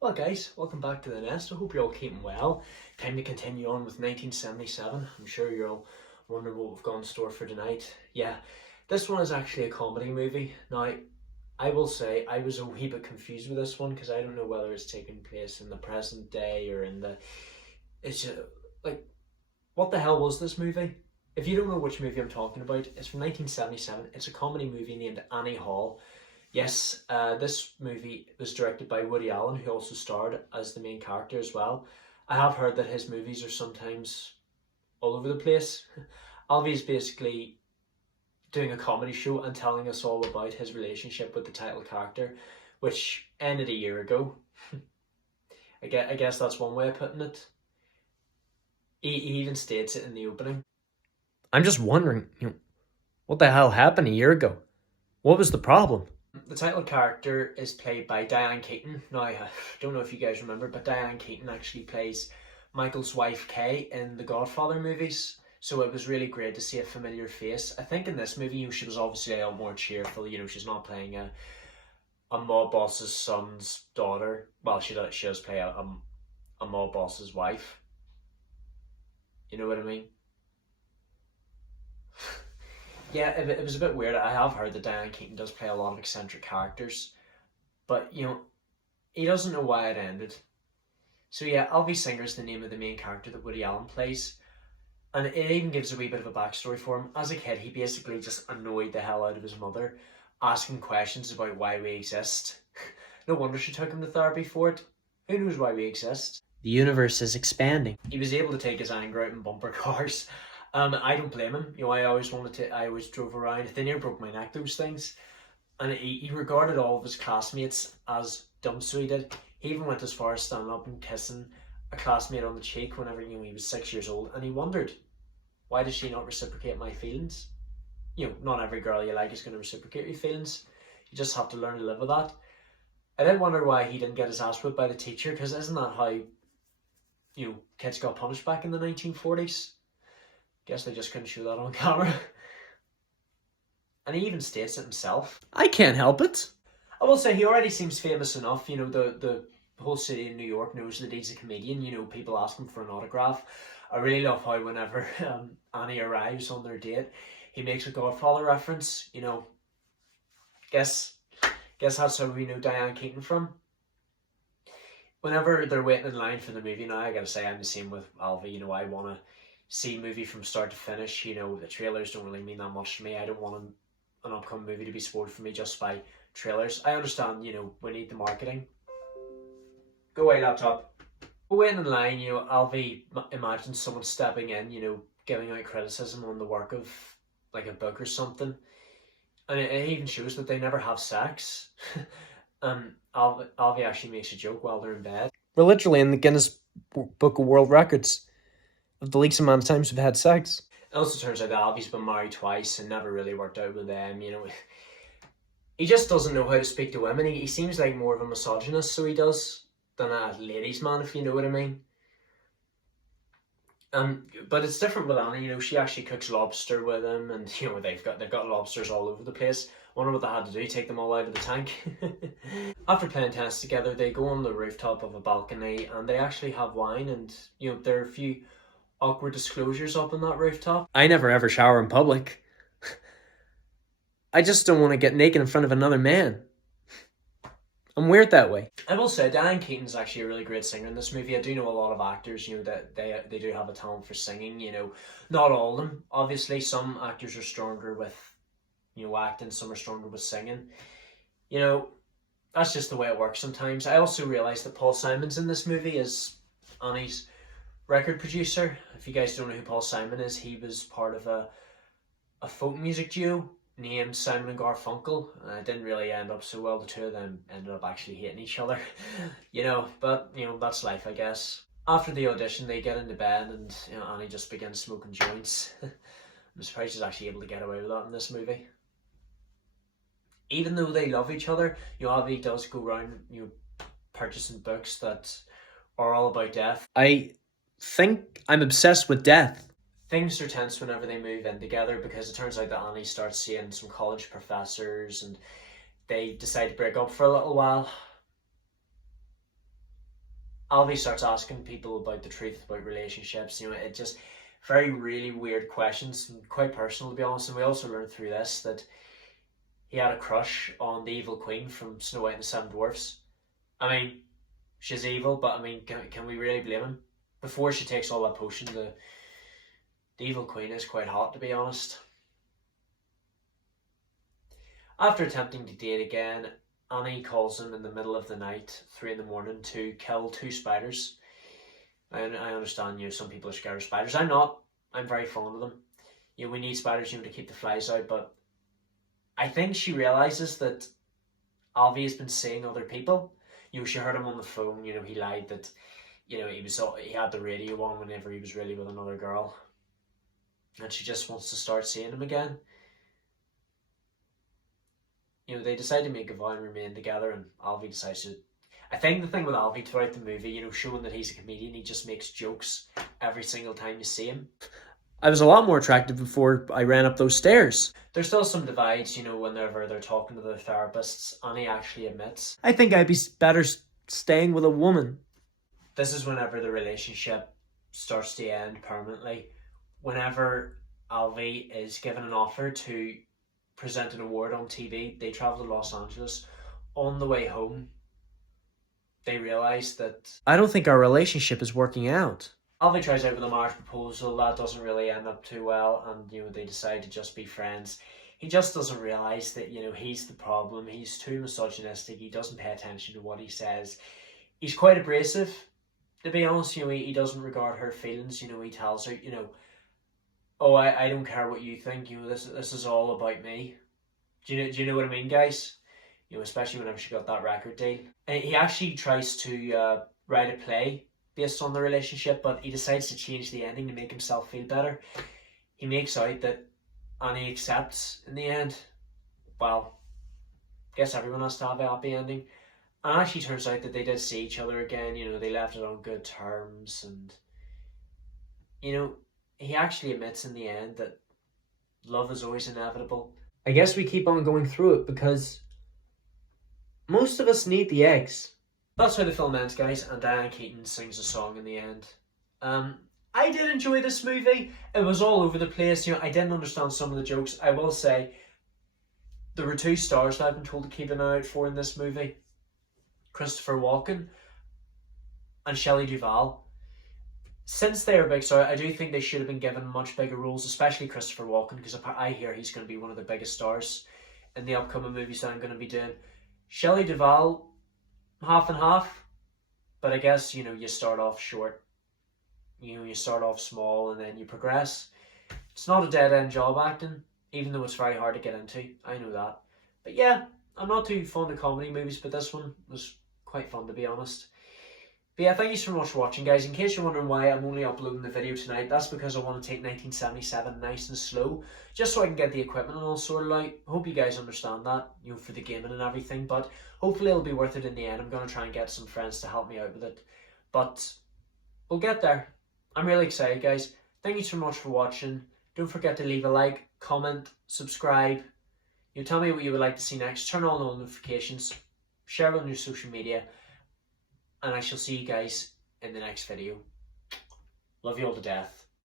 Well guys, welcome back to the nest. I hope you're all keeping well. Time to continue on with 1977. I'm sure you're all wondering what we've got in store for tonight. Yeah, this one is actually a comedy movie. Now, I will say I was a wee bit confused with this one because I don't know whether it's taking place in the present day or in the... It's just, like, what the hell was this movie? If you don't know which movie I'm talking about, it's from 1977. It's a comedy movie named Annie Hall. Yes, this movie was directed by Woody Allen, who also starred as the main character as well. I have heard that his movies are sometimes all over the place. Alvy is basically doing a comedy show and telling us all about his relationship with the title character, which ended a year ago. I guess that's one way of putting it. He even states it in the opening. I'm just wondering, what the hell happened a year ago? What was the problem? The title character is played by Diane Keaton. Now, I don't know if you guys remember, but Diane Keaton actually plays Michael's wife Kay in the Godfather movies. So it was really great to see a familiar face. I think in this movie, she was obviously a lot more cheerful. She's not playing a mob boss's son's daughter. Well, she does play a mob boss's wife. You know what I mean? Yeah, it was a bit weird. I have heard that Diane Keaton does play a lot of eccentric characters, but he doesn't know why it ended. So yeah, Alvy Singer is the name of the main character that Woody Allen plays, and it even gives a wee bit of a backstory for him. As a kid, he basically just annoyed the hell out of his mother, asking questions about why we exist. No wonder she took him to therapy for it. Who knows why we exist? The universe is expanding. He was able to take his anger out in bumper cars. I don't blame him. I always drove around. They near broke my neck, those things. And he regarded all of his classmates as dumb, so he did. He even went as far as standing up and kissing a classmate on the cheek whenever he was 6 years old. And he wondered, why does she not reciprocate my feelings? Not every girl you like is going to reciprocate your feelings. You just have to learn to live with that. I did wonder why he didn't get his ass whipped by the teacher, because isn't that how kids got punished back in the 1940s? Guess they just couldn't show that on camera. And he even states it himself. I can't help it. I will say he already seems famous enough. The whole city of New York knows that he's a comedian. People ask him for an autograph. I really love how whenever Annie arrives on their date, he makes a Godfather reference. Guess that's how we know Diane Keaton from. Whenever they're waiting in line for the movie, now I gotta say I'm the same with Alvy. I want to see a movie from start to finish. The trailers don't really mean that much to me. I don't want an upcoming movie to be spoiled for me just by trailers. I understand, we need the marketing. Go away, laptop. Waiting in line, Alvy imagines someone stepping in, giving out criticism on the work of like a book or something. And it even shows that they never have sex. Alvy actually makes a joke while they're in bed. We're literally in the Guinness Book of World Records of the least amount of times we've had sex. It also turns out that Alvy's been married twice and never really worked out with them. He just doesn't know how to speak to women. He seems like more of a misogynist, so he does, than a ladies' man, if you know what I mean. But it's different with Annie. She actually cooks lobster with him, and they've got lobsters all over the place. Wonder what they had to do, take them all out of the tank. After playing tennis together, they go on the rooftop of a balcony and they actually have wine, and there are a few awkward disclosures up on that rooftop. I never ever shower in public. I just don't want to get naked in front of another man. I'm weird that way. I will say Diane Keaton's actually a really great singer in this movie. I do know a lot of actors, that they do have a talent for singing. Not all of them. Obviously, some actors are stronger with acting, some are stronger with singing. That's just the way it works sometimes. I also realised that Paul Simon's in this movie as Annie's record producer. If you guys don't know who Paul Simon is, he was part of a folk music duo named Simon and Garfunkel. It didn't really end up so well. The two of them ended up actually hating each other. But that's life, I guess. After the audition, they get into bed and Annie just begins smoking joints. I'm surprised she's actually able to get away with that in this movie. Even though they love each other, Alvy does go around purchasing books that are all about death. I think I'm obsessed with death. Things are tense whenever they move in together, because it turns out that Annie starts seeing some college professors and they decide to break up for a little while. Alvy starts asking people about the truth about relationships. It just very really weird questions and quite personal, to be honest. And we also learned through this that he had a crush on the evil queen from Snow White and the Seven Dwarfs. I mean, she's evil, but I mean, can we really blame him? Before she takes all that potion, the evil queen is quite hot, to be honest. After attempting to date again, Annie calls him in the middle of the night, 3 in the morning, to kill 2 spiders. I understand, some people are scared of spiders. I'm not. I'm very fond of them. We need spiders, to keep the flies out, but I think she realises that Alvy has been seeing other people. She heard him on the phone, he lied that, he had the radio on whenever he was really with another girl. And she just wants to start seeing him again. They decide to make a vow and remain together, and Alvy decides to. I think the thing with Alvy throughout the movie, showing that he's a comedian, he just makes jokes every single time you see him. I was a lot more attractive before I ran up those stairs. There's still some divides, whenever they're talking to their therapists. Annie actually admits, I think I'd be better staying with a woman. This is whenever the relationship starts to end permanently. Whenever Alvy is given an offer to present an award on TV, they travel to Los Angeles. On the way home, they realise that I don't think our relationship is working out. Alvy tries out with a marriage proposal. That doesn't really end up too well, and they decide to just be friends. He just doesn't realise that he's the problem. He's too misogynistic. He doesn't pay attention to what he says. He's quite abrasive, to be honest. He doesn't regard her feelings. He tells her, oh, I don't care what you think. This is all about me. Do you know what I mean, guys? Especially whenever she got that record deal. And he actually tries to write a play based on the relationship, but he decides to change the ending to make himself feel better. He makes out that Annie accepts in the end. Well, I guess everyone has to have a happy ending. And actually turns out that they did see each other again. They left it on good terms, and he actually admits in the end that love is always inevitable. I guess we keep on going through it because most of us need the eggs. That's how the film ends, guys, and Diane Keaton sings a song in the end. I did enjoy this movie. It was all over the place. I didn't understand some of the jokes. I will say there were 2 stars that I've been told to keep an eye out for in this movie. Christopher Walken and Shelley Duvall. Since they are big stars, I do think they should have been given much bigger roles, especially Christopher Walken, because I hear he's going to be one of the biggest stars in the upcoming movies that I'm going to be doing. Shelley Duvall, half and half, but I guess, you start off short. You start off small and then you progress. It's not a dead-end job acting, even though it's very hard to get into. I know that. But yeah, I'm not too fond of comedy movies, but this one was quite fun, to be honest. But yeah, thank you so much for watching, guys. In case you're wondering why I'm only uploading the video tonight, that's because I want to take 1977 nice and slow, just so I can get the equipment and all sorted out. I hope you guys understand that, for the gaming and everything, but hopefully it'll be worth it in the end. I'm going to try and get some friends to help me out with it, but we'll get there. I'm really excited, guys. Thank you so much for watching. Don't forget to leave a like, comment, subscribe. Tell me what you would like to see next. Turn on all notifications. Share it on your social media. And I shall see you guys in the next video. Love you all to death.